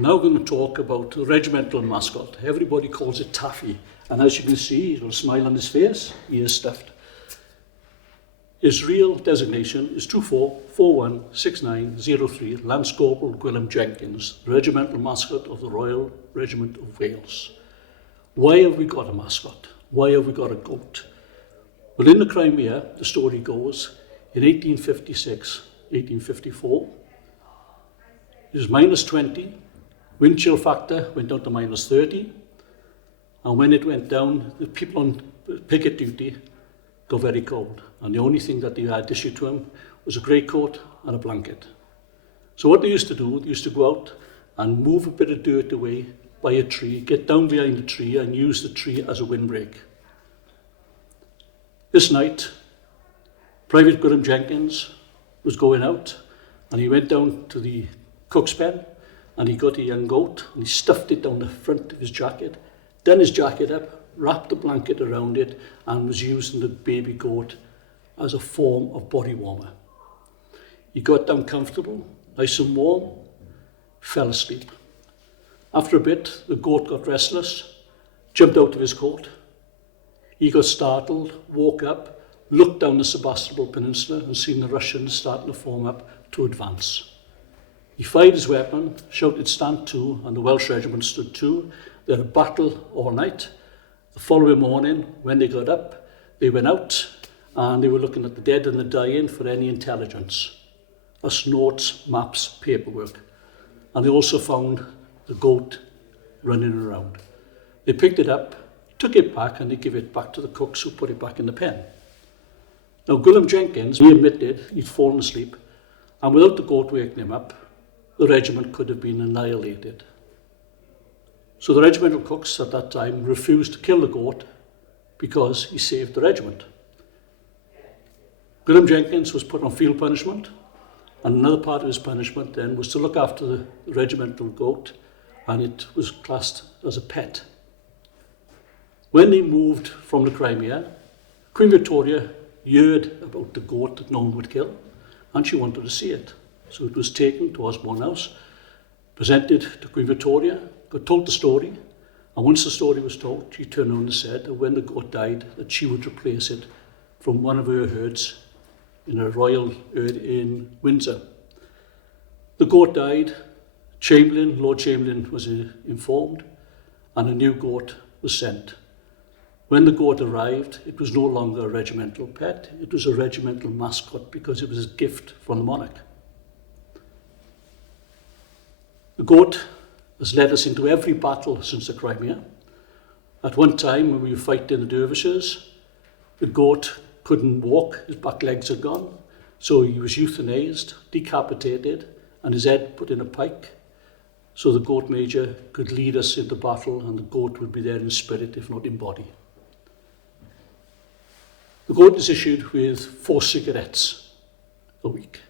Now we're going to talk about the regimental mascot. Everybody calls it Taffy, and as you can see, he's got a smile on his face, he is stuffed. His real designation is 24416903 Lance Corporal Gwilym Jenkins, the regimental mascot of the Royal Regiment of Wales. Why have we got a mascot? Why have we got a goat? Well, in the Crimea, the story goes, in 1856, 1854, it was minus 20, wind chill factor went down to minus 30, and when it went down, the people on picket duty got very cold, and the only thing that they had issued to them was a grey coat and a blanket. So what they used to do, they used to go out and move a bit of dirt away by a tree, get down behind the tree and use the tree as a windbreak. This night, Private Gwilym Jenkins was going out, and he went down to the cook's pen, and he got a young goat, and he stuffed it down the front of his jacket, done his jacket up, wrapped the blanket around it, and was using the baby goat as a form of body warmer. He got down comfortable, nice and warm, fell asleep. After a bit, the goat got restless, jumped out of his coat. He got startled, woke up, looked down the Sebastopol Peninsula and seen the Russians starting to form up to advance. He fired his weapon, shouted stand to, and the Welsh Regiment stood to. They had a battle all night. The following morning, when they got up, they went out and they were looking at the dead and the dying for any intelligence. Us notes, maps, paperwork. And they also found the goat running around. They picked it up, took it back, and they gave it back to the cooks who put it back in the pen. Now, Gwilym Jenkins, he admitted he'd fallen asleep, and without the goat waking him up, the regiment could have been annihilated. So the regimental cooks at that time refused to kill the goat because he saved the regiment. Gwilym Jenkins was put on field punishment, and another part of his punishment then was to look after the regimental goat, and it was classed as a pet. When they moved from the Crimea, Queen Victoria heard about the goat that no one would kill, and she wanted to see it. So it was taken to Osborne House, presented to Queen Victoria, got told the story, and once the story was told, she turned around and said that when the goat died, that she would replace it from one of her herds in a royal herd in Windsor. The goat died, Lord Chamberlain was informed, and a new goat was sent. When the goat arrived, it was no longer a regimental pet, it was a regimental mascot because it was a gift from the monarch. The goat has led us into every battle since the Crimea. At one time, when we were fighting the dervishes, the goat couldn't walk, his back legs had gone, so he was euthanized, decapitated, and his head put in a pike, so the goat major could lead us into battle, and the goat would be there in spirit, if not in body. The goat is issued with 4 cigarettes a week,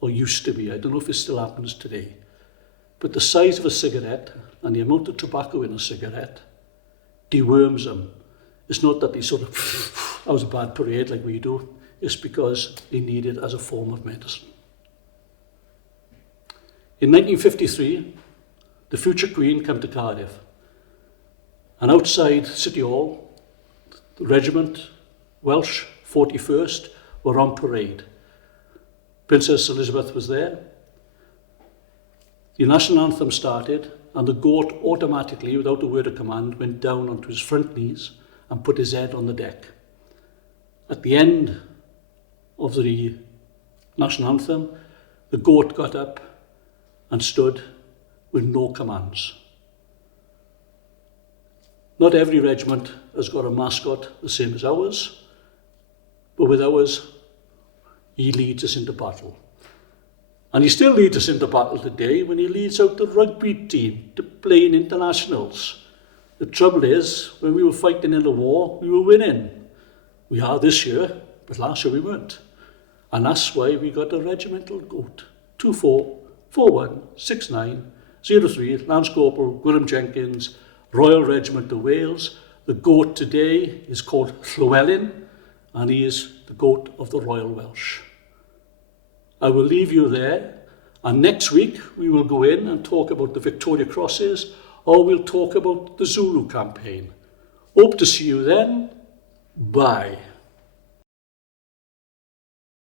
or used to be. I don't know if it still happens today. But the size of a cigarette and the amount of tobacco in a cigarette deworms them. It's not that they sort of, that was a bad parade like we do. It's because they need it as a form of medicine. In 1953, the future Queen came to Cardiff. And outside City Hall, the regiment, Welsh 41st, were on parade. Princess Elizabeth was there. The national anthem started, and the goat automatically, without a word of command, went down onto his front knees and put his head on the deck. At the end of the national anthem, the goat got up and stood with no commands. Not every regiment has got a mascot the same as ours, but with ours, he leads us into battle. And he still leads us into battle today when he leads out the rugby team to play in internationals. The trouble is, when we were fighting in the war, we were winning. We are this year, but last year we weren't. And that's why we got a regimental goat. 24416903 Lance Corporal Gwilym Jenkins, Royal Regiment of Wales. The goat today is called Llywelyn, and he is the goat of the Royal Welsh. I will leave you there, And next week we will go in and talk about the Victoria Crosses, or we'll talk about the Zulu campaign. Hope to see you then. Bye.